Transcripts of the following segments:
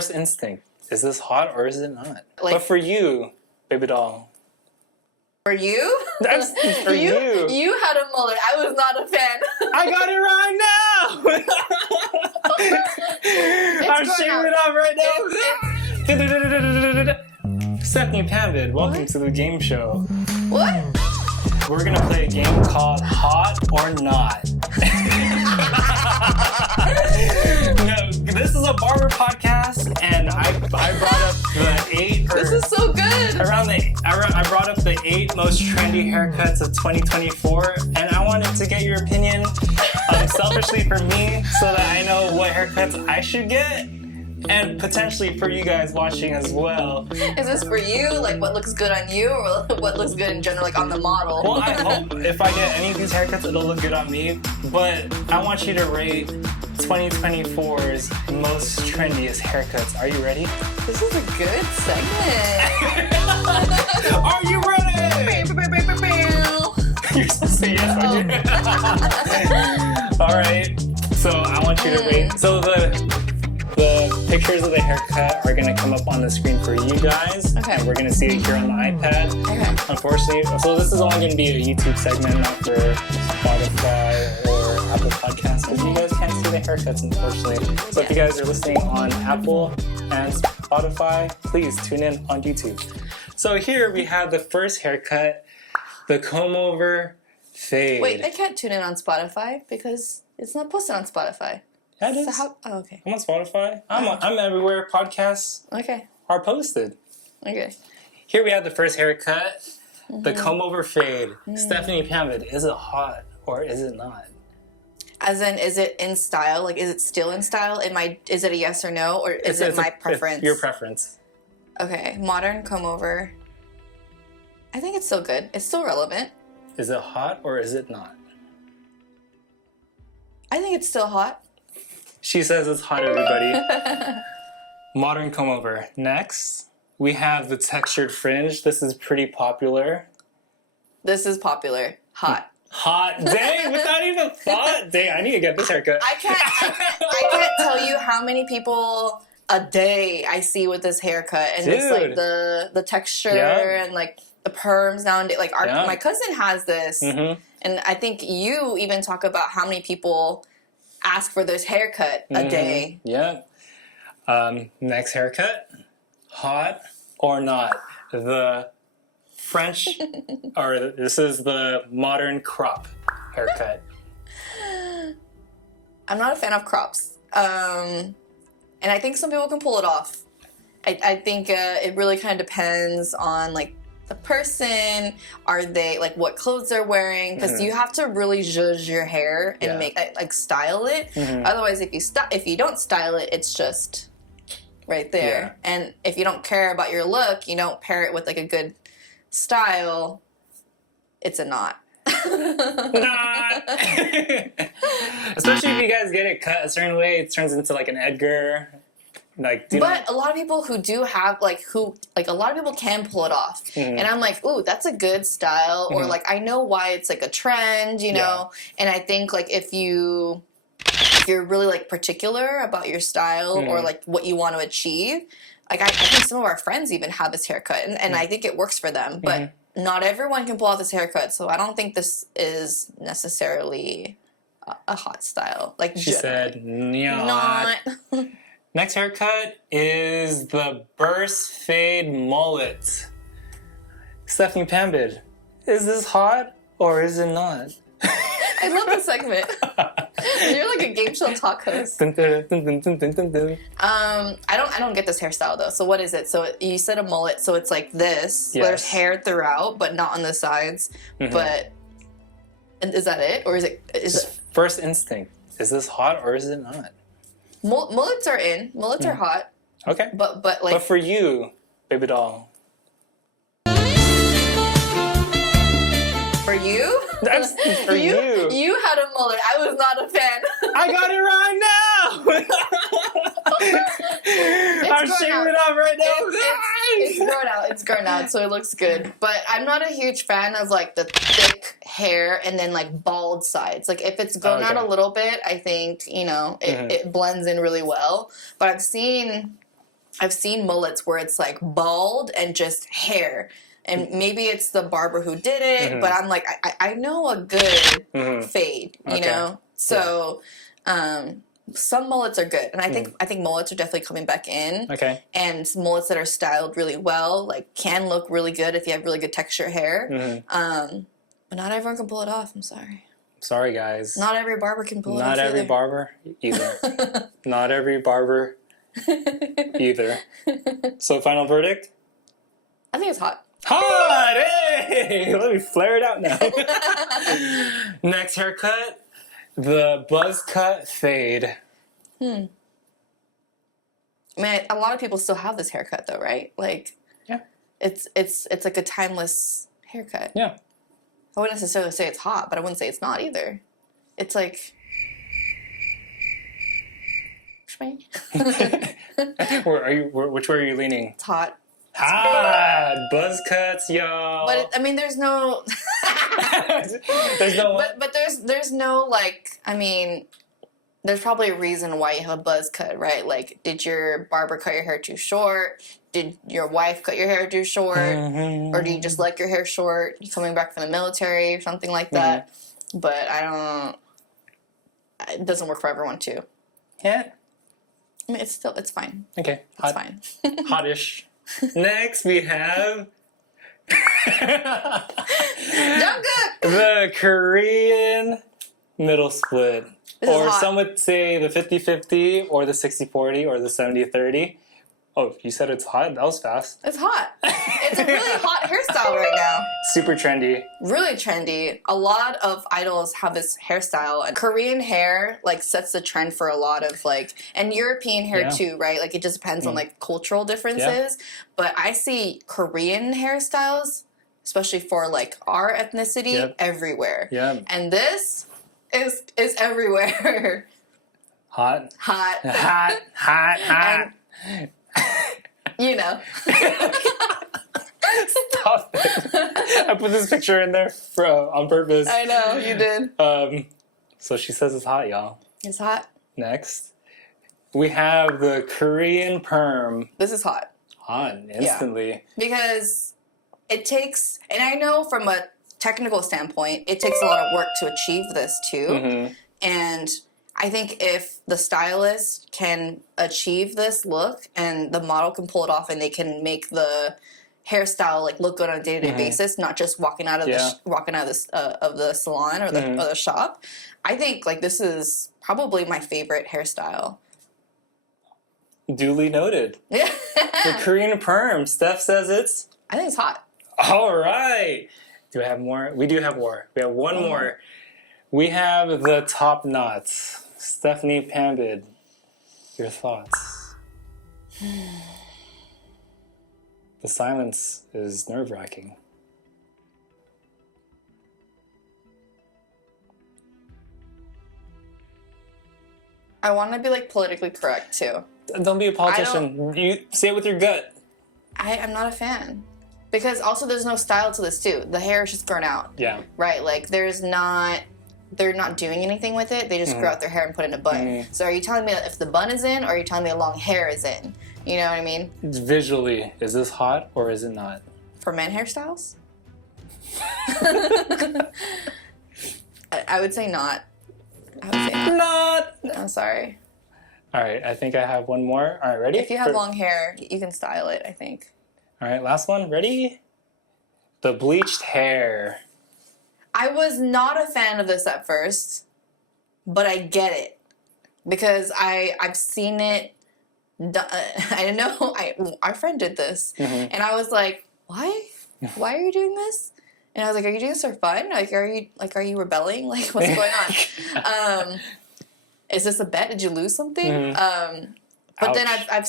first instinct, is this hot or is it not? Like, but for you, baby doll. For you? That's for you. You had a mullet. I was not a fan. I got it right now! I'm shaving it off right now. Stephanie and Pamvid, welcome to the game show. What? We're gonna play a game called Hot or Not. No, this is a barber podcast, and I brought up the 8. This is so good. I brought up the 8 most trendy haircuts of 2024, and I wanted to get your opinion, selfishly for me, so that I know what haircuts I should get. And potentially for you guys watching as well. Is this for you? Like what looks good on you, or what looks good in general, like on the model? Well, I hope if I get any of these haircuts, it'll look good on me. But I want you to rate 2024's most trendiest haircuts. Are you ready? This is a good segment. Are you ready? You're supposed to say yes, aren't you? All right. So I want you to rate. So the pictures of the haircut are going to come up on the screen for you guys. Okay. And we're going to see it here on the iPad. Okay. Unfortunately, so this is only going to be a YouTube segment, not for Spotify or Apple Podcasts, because you guys can't see the haircuts, unfortunately. So if you guys are listening on Apple and Spotify, please tune in on YouTube. So here we have the first haircut, the comb over fade. Wait, I can't tune in on Spotify because it's not posted on Spotify. Yeah, it is. So oh, okay. I'm on Spotify. I'm everywhere podcasts are posted. Okay. Here we have the first haircut, the comb over fade. Stephanie Pamvid, is it hot or is it not? As in, is it in style? Like, is it still in style? Is it a yes or no, or is it my preference? Your preference. Okay, modern comb over. I think it's still good. It's still relevant. Is it hot or is it not? I think it's still hot. She says it's hot, everybody. Modern comb over. Next, we have the textured fringe. This is pretty popular. This is popular. Hot. Hot. Dang, without even thought. Dang, I need to get this haircut. I can't tell you how many people a day I see with this haircut, and Dude. just like the texture and like the perms nowadays. Like my cousin has this, and I think you even talk about how many people ask for this haircut a day. Yeah. Next haircut, hot or not? The French, or this is the modern crop haircut. I'm not a fan of crops, and I think some people can pull it off. I think it really kind of depends on like the person. Are they like what clothes they're wearing? Because you have to really zhuzh your hair and make like style it. Otherwise, if you don't style it, it's just right there. Yeah. And if you don't care about your look, you don't pair it with like a good style. It's a knot. Not. Especially if you guys get it cut a certain way, it turns into like an Edgar. But a lot of people who do have a lot of people can pull it off, and I'm like, ooh, that's a good style, or like I know why it's like a trend, you know. And I think like if you're really like particular about your style or like what you want to achieve, like I think some of our friends even have this haircut, and I think it works for them, but not everyone can pull off this haircut, so I don't think this is necessarily a hot style. Like she said, not. Next haircut is the burst fade mullet. Stephanie Pamvid, is this hot or is it not? I love this segment. You're like a game show talk host. Dun, dun, dun, dun, dun, dun, dun. I don't get this hairstyle though. So what is it? So you said a mullet, so it's like this. Yes. There's hair throughout, but not on the sides. But is that it, or is it? First instinct, is this hot or is it not? Mullets are in. Mullets are hot. Okay. But for you, baby doll. For you? That's for you. You had a mullet. I was not a fan. I got it right now. I'm shaving it off right now. It's grown out, so it looks good. But I'm not a huge fan of like the thick hair and then like bald sides. Like if it's grown out a little bit, I think, it blends in really well. But I've seen I've seen mullets where it's like bald and just hair. And maybe it's the barber who did it, but I'm like, I know a good fade, you know? So, some mullets are good. And I think mullets are definitely coming back in. Okay. And mullets that are styled really well, like, can look really good if you have really good texture hair. But not everyone can pull it off, I'm sorry. Sorry, guys. Not every barber can pull it off Not every barber either. Not every barber either. So, final verdict? I think it's hot. Hot! Hey! Let me flare it out now. Next haircut, the buzz cut fade. Man, a lot of people still have this haircut though, right? Like, yeah, it's like a timeless haircut. Yeah. I wouldn't necessarily say it's hot, but I wouldn't say it's not either. It's like... Which way are you leaning? It's hot. Hot! Buzz cuts, y'all! But, I mean, there's no... There's no... But there's no, like... I mean, there's probably a reason why you have a buzz cut, right? Like, did your barber cut your hair too short? Did your wife cut your hair too short? Or do you just like your hair short? You coming back from the military or something like that? But I don't... It doesn't work for everyone, too. Yeah? I mean, it's fine. Okay. It's fine. Hottish. Next, we have... Jungkook! The Korean middle split. Or some would say the 50-50 or the 60-40 or the 70-30. Oh, you said it's hot? That was fast. It's hot. It's a really hot hairstyle right now. Super trendy. Really trendy. A lot of idols have this hairstyle. And Korean hair, like, sets the trend for a lot of, like... And European hair, too, right? Like, it just depends on, like, cultural differences. Yeah. But I see Korean hairstyles, especially for, like, our ethnicity, everywhere. Yeah. And this is everywhere. Hot. Hot. Hot. Hot. Hot. And, you know. Stop it. I put this picture in there on purpose. I know, you did. So she says it's hot, y'all. It's hot. Next, we have the Korean perm. This is hot. Hot, instantly. Yeah. Because it takes, and I know from a technical standpoint, it takes a lot of work to achieve this too. And I think if the stylist can achieve this look and the model can pull it off and they can make the hairstyle like look good on a day-to-day basis, not just walking out of the salon or the shop, I think like this is probably my favorite hairstyle. Duly noted. Yeah. The Korean perm. Steph says it's... I think it's hot. All right. Do I have more? We do have more. We have one more. We have the top knots. Stephanie Pambid, your thoughts? The silence is nerve-wracking. I want to be like politically correct too. Don't be a politician. You say it with your gut. I'm not a fan. Because also there's no style to this too. The hair is just grown out. Yeah. Right, like they're not doing anything with it. They just grow out their hair and put it in a bun. So are you telling me that if the bun is in or are you telling me a long hair is in? You know what I mean? Visually, is this hot or is it not? For men hairstyles? I would say not. I would say not. I'm sorry. All right, I think I have one more. All right, ready? If you have long hair, you can style it, I think. All right, last one. Ready? The bleached hair. I was not a fan of this at first, but I get it. Because I've seen it. I didn't know. Our friend did this. And I was like, why? Why are you doing this? And I was like, are you doing this for fun? Like, are you rebelling? Like, what's going on? Is this a bet? Did you lose something? But then I've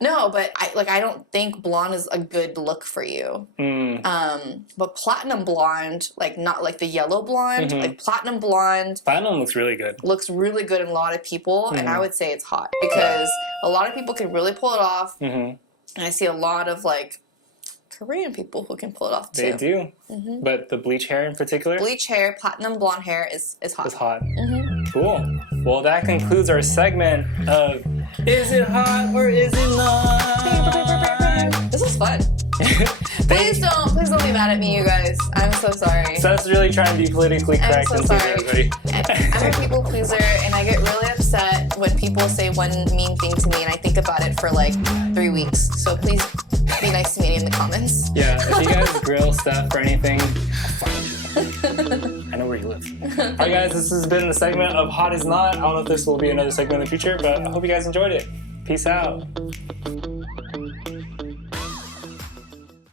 no, but I don't think blonde is a good look for you. But platinum blonde, like not like the yellow blonde, like platinum blonde. Platinum looks really good. Looks really good in a lot of people, and I would say it's hot because a lot of people can really pull it off. And I see a lot of like Korean people who can pull it off too. They do. But the bleach hair in particular? Bleach hair, platinum blonde hair is hot. It's hot. Cool. Well, that concludes our segment of Is It Hot or Is It Not? This is fun. Please don't be mad at me, you guys. I'm so sorry. Steph's really trying to be politically correct and please everybody. I'm a people pleaser, and I get really upset when people say one mean thing to me, and I think about it for like 3 weeks. So please be nice to me in the comments. Yeah, if you guys grill Steph for anything, I'll find you. I know where you live. Alright guys, this has been the segment of Hot Is Not. I don't know if this will be another segment in the future, but I hope you guys enjoyed it. Peace out.